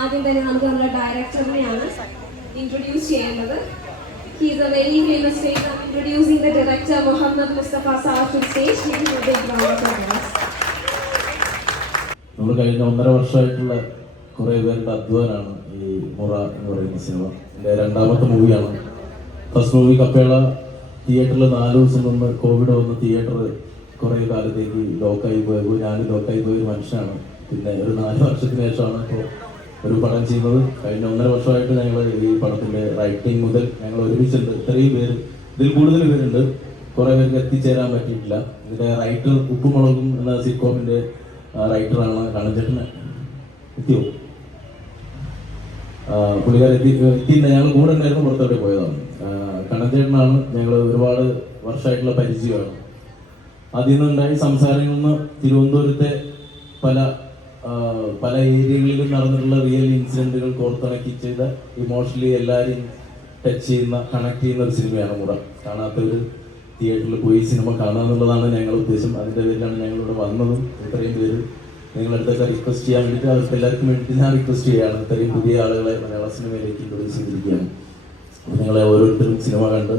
ആദ്യം തന്നെ നമുക്ക് നമ്മുടെ ഡയറക്ടറിനെയാണ് ഇൻട്രൊഡ്യൂസ് ചെയ്യുന്നത്. He is a very famous face. I'm introducing the director Mohammad Mustafa Saad to stage. Give him a big round of applause. നമ്മൾ കഴിഞ്ഞ 1.5 വർഷമായിട്ടുള്ള കുറേ പേരുടെ അധ്വാനാണ് ഈ മുറ എന്ന് പറയുന്ന സിനിമ. എൻ്റെ രണ്ടാമത്തെ മൂവിയാണ്. ഫസ്റ്റ് മൂവി കപ്പേള തിയേറ്ററിൽ 4 ദിവസം മുമ്പ് കോവിഡ് വന്ന് തിയേറ്റർ കുറേ കാലത്തേക്ക് ലോക്കായി പോയത്. ഞാൻ ലോക്കായി പോയ ഒരു മനുഷ്യനാണ്. പിന്നെ ഒരു 4 വർഷത്തിന് ശേഷമാണ് ഇപ്പോൾ ഒരു പടം ചെയ്യുന്നത്. കഴിഞ്ഞ 1.5 വർഷമായിട്ട് ഞങ്ങൾ ഈ പടത്തിൻ്റെ റൈറ്റിംഗ് മുതൽ ഞങ്ങൾ ഒരുമിച്ചുണ്ട്. ഇത്രയും പേര്, ഇതിൽ കൂടുതൽ പേരുണ്ട്. കുറേ പേർക്ക് എത്തിച്ചേരാൻ പറ്റിയിട്ടില്ല. ഇതിൻ്റെ റൈറ്റർ ഉപ്പുമുളകും എന്ന സിറ്റ്കോമിൻ്റെ റൈറ്ററാണ് കണ്ണൻചേട്ടൻ. എത്തിയോ? പുള്ളിക്കാർ എത്തിയില്ല. ഞങ്ങൾ കൂടെ ഉണ്ടായിരുന്നു, പുറത്തോട്ട് പോയതാണ്. കണ്ണൻചേട്ടനാണ്. ഞങ്ങൾ ഒരുപാട് വർഷമായിട്ടുള്ള പരിചയമാണ്. അതിൽ നിന്നുണ്ടായി സംസാരങ്ങളിൽ നിന്ന് തിരുവനന്തപുരത്തെ പല ഏരിയകളിലും നടന്നിട്ടുള്ള റിയൽ ഇൻസിഡൻറ്റുകൾ കോർത്തിണക്കി ചെയ്ത ഇമോഷണലി എല്ലാവരെയും ടച്ച് ചെയ്യുന്ന, കണക്ട് ചെയ്യുന്ന ഒരു സിനിമയാണ് കൂടെ. കാണാത്തവർ തിയേറ്ററിൽ പോയി സിനിമ കാണുക എന്നുള്ളതാണ് ഞങ്ങളുടെ ഉദ്ദേശം. അതിൻ്റെ പേരിലാണ് ഞങ്ങളിവിടെ വന്നതും. ഇത്രയും പേര് നിങ്ങളടുത്തൊക്കെ റിക്വസ്റ്റ് ചെയ്യാൻ വേണ്ടിയിട്ട്, അവർക്ക് എല്ലാവർക്കും വേണ്ടി ഞാൻ റിക്വസ്റ്റ് ചെയ്യുകയാണ്. ഇത്രയും പുതിയ ആളുകളെ മലയാള സിനിമയിലേക്ക് ഇൻട്രൊഡ്യൂസ് ചെയ്തിരിക്കുകയാണ്. അപ്പോൾ നിങ്ങളെ ഓരോരുത്തരും സിനിമ കണ്ട്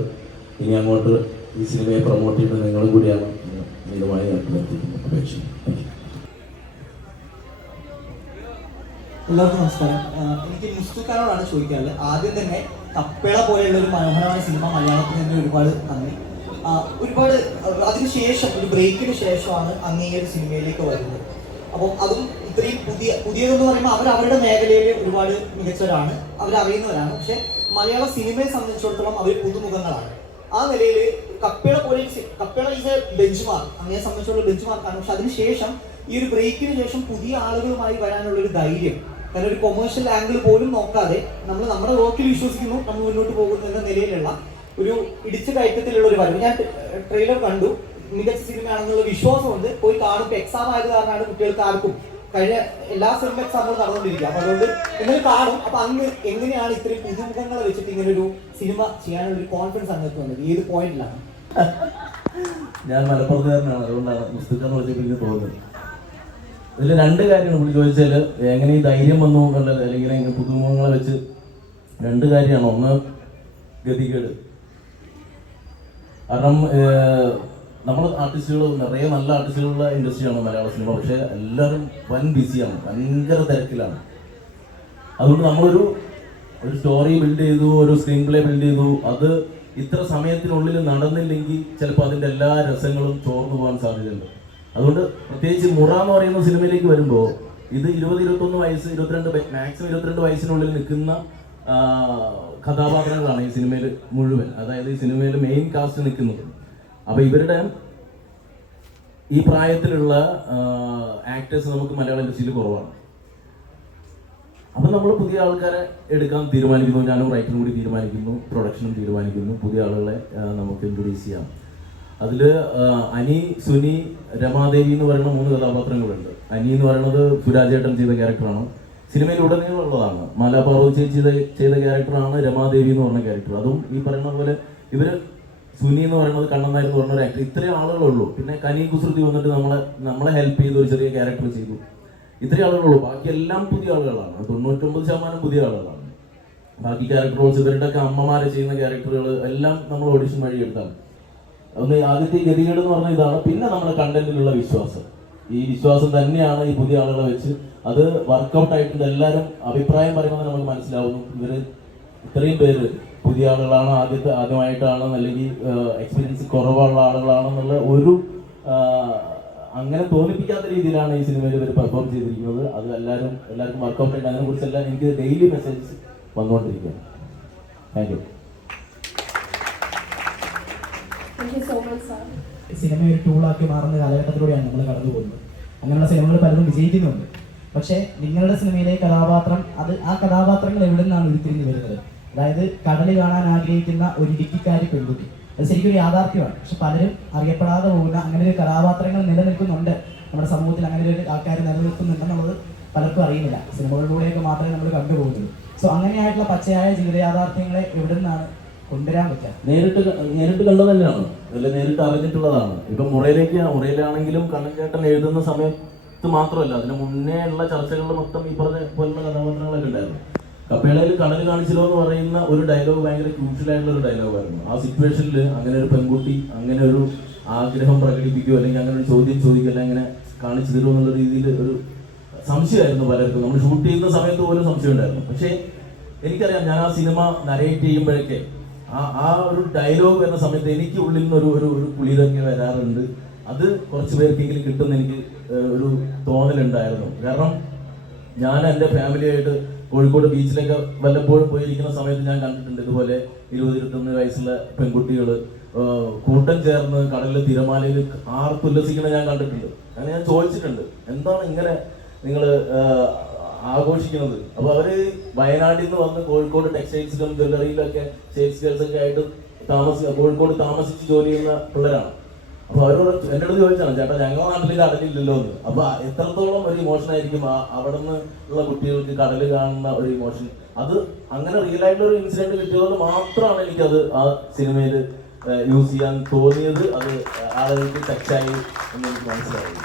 ഇനി അങ്ങോട്ട് ഈ സിനിമയെ പ്രൊമോട്ട് ചെയ്യുന്നത് നിങ്ങളും കൂടിയാണ് ഇതുമായി അഭ്യർത്ഥിക്കുന്നത്. അപേക്ഷ. എല്ലാവർക്കും നമസ്കാരം. എനിക്ക് മുസ്തുഖാനോടാണ് ചോദിക്കാനുള്ളത്. ആദ്യം തന്നെ കപ്പേള പോലെയുള്ള ഒരു മനോഹരമായ സിനിമ മലയാളത്തിൽ നിന്ന് ഒരുപാട് നന്ദി. അതിനുശേഷം ഒരു ബ്രേക്കിന് ശേഷമാണ് അങ്ങ് ഈ ഒരു സിനിമയിലേക്ക് വരുന്നത്. അപ്പം അതും ഇത്രയും പുതിയതെന്ന് പറയുമ്പോൾ അവരുടെ മേഖലയിൽ ഒരുപാട് മികച്ചവരാണ്, അവരറിയുന്നവരാണ്. പക്ഷെ മലയാള സിനിമയെ സംബന്ധിച്ചിടത്തോളം അവർ പുതുമുഖങ്ങളാണ്. ആ നിലയിൽ Kappela is A bench mark, അങ്ങനെ സംബന്ധിച്ചുള്ള ബെഞ്ച് മാർക്കാണ്. പക്ഷെ അതിനുശേഷം ഈ ഒരു ബ്രേക്കിന് ശേഷം പുതിയ ആളുകളുമായി വരാനുള്ള ഒരു ധൈര്യം, കാരണം ഒരു കൊമേഴ്ഷ്യൽ ആംഗിൾ പോലും നോക്കാതെ നമ്മൾ നമ്മുടെ വർക്കിൽ വിശ്വസിക്കുന്നു, നമ്മൾ മുന്നോട്ട് പോകുന്നു എന്ന നിലയിലുള്ള ഒരു ഇടിച്ചു കയറ്റത്തിലുള്ള ഒരു വരവ്. ഞാൻ ട്രെയിലർ കണ്ടു, മികച്ച സിനിമയാണെന്നുള്ള വിശ്വാസമുണ്ട്. പോയി കാണുമ്പോൾ എക്സാം ആയത് കാരണമാണ് കുട്ടികൾക്ക് ആർക്കും കഴിഞ്ഞ എല്ലാ സിനിമ എക്സാമുകളും നടന്നുകൊണ്ടിരിക്കുക. അപ്പൊ അതുകൊണ്ട് ഇങ്ങനെ കാണും. അപ്പൊ അങ്ങ് എങ്ങനെയാണ് ഇത്രയും പുതുമുഖങ്ങളെ വെച്ചിട്ട് ഇങ്ങനെ ഒരു സിനിമ ചെയ്യാനുള്ള ഒരു കോൺഫിഡൻസ് അങ്ങക്ക് വന്നത്? ഏത് പോയിന്റിലാണ്? ഞാൻ മലപ്പുറത്തുകാരനാണ്, അതുകൊണ്ടാണ് മുസ്തുഖാന്ന് വിളിച്ചപ്പോൾ തോന്നുന്നത്. ഇതിൽ 2 കാര്യങ്ങൾ പുള്ളി ചോദിച്ചാൽ എങ്ങനെ ഈ ധൈര്യം വന്നു എന്നുള്ളത്, അല്ലെങ്കിൽ ഇങ്ങനെ പുതുമുഖങ്ങളെ വെച്ച് 2 കാര്യമാണ്. ഒന്ന് ഗതികേട്. കാരണം നമ്മൾ ആർട്ടിസ്റ്റുകൾ നിറയെ നല്ല ആർട്ടിസ്റ്റുകളുള്ള ഇൻഡസ്ട്രിയാണ് മലയാള സിനിമ. പക്ഷേ എല്ലാവരും വൻ ബിസിയാണ്, ഭയങ്കര തിരക്കിലാണ്. അതുകൊണ്ട് നമ്മളൊരു സ്റ്റോറി ബിൽഡ് ചെയ്തു, ഒരു സ്ക്രീൻ പ്ലേ ബിൽഡ് ചെയ്തു. അത് ഇത്ര സമയത്തിനുള്ളിൽ നടന്നില്ലെങ്കിൽ ചിലപ്പോൾ അതിൻ്റെ എല്ലാ രസങ്ങളും ചോർന്നു പോകാൻ സാധ്യതയുണ്ട്. അതുകൊണ്ട് പ്രത്യേകിച്ച് മുറ എന്ന് പറയുന്ന സിനിമയിലേക്ക് വരുമ്പോൾ ഇത് 20-21 വയസ്സ്, 22 മാക്സിമം 22 വയസ്സിനുള്ളിൽ നിൽക്കുന്ന കഥാപാത്രങ്ങളാണ് ഈ സിനിമയിൽ മുഴുവൻ. അതായത് ഈ സിനിമയിൽ മെയിൻ കാസ്റ്റ് നിൽക്കുന്നത്. അപ്പോൾ ഇവരുടെ ഈ പ്രായത്തിലുള്ള ആക്ടേഴ്സ് നമുക്ക് മലയാള ഇൻഡസ്ട്രിയിൽ കുറവാണ്. അപ്പം നമ്മൾ പുതിയ ആൾക്കാരെ എടുക്കാൻ തീരുമാനിക്കുന്നു. ഞാനും റൈറ്ററും കൂടി തീരുമാനിക്കുന്നു, പ്രൊഡക്ഷനും തീരുമാനിക്കുന്നു. പുതിയ ആളുകളെ നമുക്ക് ഇൻട്രൊഡ്യൂസ് ചെയ്യാം. അതിൽ അനി, സുനി, രമാദേവി എന്ന് പറയുന്ന 3 കഥാപാത്രങ്ങളുണ്ട്. അനി എന്ന് പറയുന്നത് സുരാജേട്ടൻ ചെയ്ത ക്യാരക്ടറാണ്. സിനിമയിൽ ഉടനീളമുള്ളതാണ്. മാലാപാർവതി ചേച്ചി ചെയ്ത ക്യാരക്ടറാണ് രമാദേവി എന്ന് പറഞ്ഞ ക്യാരക്ടർ. അതും ഈ പറയുന്ന പോലെ ഇവർ, സുനി എന്ന് പറയുന്നത് കണ്ണൻ നായർ എന്ന് പറഞ്ഞ ഒരു ആക്ടർ. ഇത്രയും ആളുകളുള്ളൂ. പിന്നെ കനി കുസൃതി വന്നിട്ട് നമ്മളെ ഹെൽപ്പ് ചെയ്ത് ഒരു ചെറിയ ക്യാരക്ടർ ചെയ്തു. ഇത്രയും ആളുകളുള്ളൂ. ബാക്കി എല്ലാം പുതിയ ആളുകളാണ്. 99% പുതിയ ആളുകളാണ്. ബാക്കി ക്യാരക്ടർ റോൾസ് ഇവരുടെയൊക്കെ അമ്മമാരെ ചെയ്യുന്ന ക്യാരക്ടറുകൾ എല്ലാം നമ്മൾ ഓഡിഷൻ വഴി എടുത്താണ്. ഒന്ന് ആദ്യത്തെ ഗതികേട് എന്ന് പറഞ്ഞ ഇതാണ്. പിന്നെ നമ്മുടെ കണ്ടന്റിലുള്ള വിശ്വാസം, ഈ വിശ്വാസം തന്നെയാണ് ഈ പുതിയ ആളുകളെ വെച്ച് അത് വർക്കൗട്ട് ആയിട്ടുണ്ട്. എല്ലാവരും അഭിപ്രായം പറയുമ്പോൾ നമുക്ക് മനസ്സിലാവുന്നു ഇവർ ഇത്രയും പേര് പുതിയ ആളുകളാണ്, ആദ്യമായിട്ടാണ്, അല്ലെങ്കിൽ എക്സ്പീരിയൻസ് കുറവുള്ള ആളുകളാണെന്നുള്ള ഒരു അങ്ങനെ തോന്നിപ്പിക്കാത്ത രീതിയിലാണ് ഈ സിനിമയിൽ ഇവർ പെർഫോം ചെയ്തിരിക്കുന്നത്. അത് എല്ലാവർക്കും വർക്കൗട്ട് ആയിട്ട് അതിനെക്കുറിച്ചെല്ലാം എനിക്ക് ഡെയിലി മെസ്സേജസ് വന്നുകൊണ്ടിരിക്കുകയാണ്. Thank you. സിനിമ ഒരു ടൂളാക്കി മാറുന്ന കാലഘട്ടത്തിലൂടെയാണ് നമ്മൾ കടന്നു പോകുന്നത്. അങ്ങനെയുള്ള സിനിമകൾ പലതും വിജയിക്കുന്നുണ്ട്. പക്ഷേ നിങ്ങളുടെ സിനിമയിലെ കഥാപാത്രം, ആ കഥാപാത്രങ്ങൾ എവിടെ നിന്നാണ് ഉരുത്തിരിഞ്ഞു വരുന്നത്? അതായത് കടല് കാണാൻ ആഗ്രഹിക്കുന്ന ഒരു ഇടുക്കിക്കാരി പെൺകുട്ടി, അത് ശരിക്കും ഒരു യാഥാർത്ഥ്യമാണ്. പക്ഷെ പലരും അറിയപ്പെടാതെ പോകുന്ന അങ്ങനെ ഒരു കഥാപാത്രങ്ങൾ നിലനിൽക്കുന്നുണ്ട് നമ്മുടെ സമൂഹത്തിൽ. അങ്ങനെ ഒരു ആൾക്കാർ നിലനിൽക്കുന്നുണ്ടെന്നുള്ളത് പലർക്കും അറിയുന്നില്ല. സിനിമകളിലൂടെയൊക്കെ മാത്രമേ നമ്മൾ കണ്ടുപോകുന്നുള്ളൂ. സോ അങ്ങനെയായിട്ടുള്ള പച്ചയായ ജീവിത യാഥാർത്ഥ്യങ്ങളെ എവിടെ നിന്നാണ് കൊണ്ടുവരാൻ പറ്റുക? നേരിട്ട് കണ്ടത് തന്നെയാണ്, അല്ല നേരിട്ട് അറിഞ്ഞിട്ടുള്ളതാണ്. ഇപ്പം മുറയിലാണെങ്കിലും കണ്ണൻചേട്ടൻ എഴുതുന്ന സമയത്ത് മാത്രമല്ല, അതിന് മുന്നേ ഉള്ള ചർച്ചകളിൽ മൊത്തം ഈ പറഞ്ഞ പോലുള്ള കഥാപാത്രങ്ങളൊക്കെ ഉണ്ട്. കപ്പേളയിൽ കടൽ കാണിച്ചല്ലോ എന്ന് പറയുന്ന ഒരു ഡയലോഗ് ഭയങ്കര ക്രൂഷ്യലായിട്ടുള്ള ഒരു ഡയലോഗായിരുന്നു. ആ സിറ്റുവേഷനിൽ അങ്ങനെ ഒരു പെൺകുട്ടി അങ്ങനെ ഒരു ആഗ്രഹം പ്രകടിപ്പിക്കുകയോ അല്ലെങ്കിൽ അങ്ങനെ ഒരു ചോദ്യം ചോദിക്കുക അല്ലെങ്കിൽ അങ്ങനെ കാണിച്ചു തരുമോ എന്നുള്ള രീതിയിൽ ഒരു സംശയമായിരുന്നു പലർക്കും. നമ്മൾ ഷൂട്ട് ചെയ്യുന്ന സമയത്ത് പോലും സംശയം ഉണ്ടായിരുന്നു. പക്ഷേ എനിക്കറിയാം, ഞാൻ ആ സിനിമ നരേറ്റ് ചെയ്യുമ്പോഴൊക്കെ ആ ഒരു ഡയലോഗ് വരുന്ന സമയത്ത് എനിക്ക് ഉള്ളിൽ നിന്ന് ഒരു കുളിരൊക്കെ വരാറുണ്ട്. അത് കുറച്ച് പേർക്കെങ്കിലും കിട്ടുമെന്ന് എനിക്ക് ഒരു തോന്നലുണ്ടായിരുന്നു. കാരണം ഞാൻ എൻ്റെ ഫാമിലിയായിട്ട് കോഴിക്കോട് ബീച്ചിലൊക്കെ വല്ലപ്പോഴും പോയിരിക്കുന്ന സമയത്ത് ഞാൻ കണ്ടിട്ടുണ്ട് ഇതുപോലെ 20-21 വയസ്സുള്ള പെൺകുട്ടികൾ കൂട്ടം ചേർന്ന് കടലിൽ തിരമാലയിൽ ആർത്തുല്ലസിക്കുന്നത് ഞാൻ കണ്ടിട്ടുണ്ട്. അങ്ങനെ ഞാൻ ചോദിച്ചിട്ടുണ്ട്, എന്താണ് ഇങ്ങനെ നിങ്ങൾ ആഘോഷിക്കുന്നത്? അപ്പോൾ അവർ വയനാട്ടിൽ നിന്ന് വന്ന് കോഴിക്കോട് ടെക്സ്റ്റൈൽസിലും ജ്വല്ലറിയിലൊക്കെ സെയിൽസ് ഗേൾസൊക്കെ ആയിട്ട് കോഴിക്കോട് താമസിച്ച് ജോലി ചെയ്യുന്ന പിള്ളേരാണ്. അപ്പോൾ അവരോട് എൻ്റെ അടുത്ത് ചോദിച്ചാണ്, ചേട്ടാ ഞങ്ങളുടെ നാട്ടിൽ കടലില്ലല്ലോ എന്ന്. അപ്പോൾ എത്രത്തോളം ഒരു ഇമോഷൻ ആയിരിക്കും അവിടെ നിന്ന് ഉള്ള കുട്ടികൾക്ക് കടൽ കാണുന്ന ഒരു ഇമോഷൻ. അത് അങ്ങനെ റിയൽ ആയിട്ടുള്ള ഒരു ഇൻസിഡന്റ് കിട്ടിയതുകൊണ്ട് മാത്രമാണ് എനിക്കത് ആ സിനിമയിൽ യൂസ് ചെയ്യാൻ തോന്നിയത്. അത് ആളുകൾക്ക് ടച്ചായി എന്ന് എനിക്ക് മനസ്സിലായി.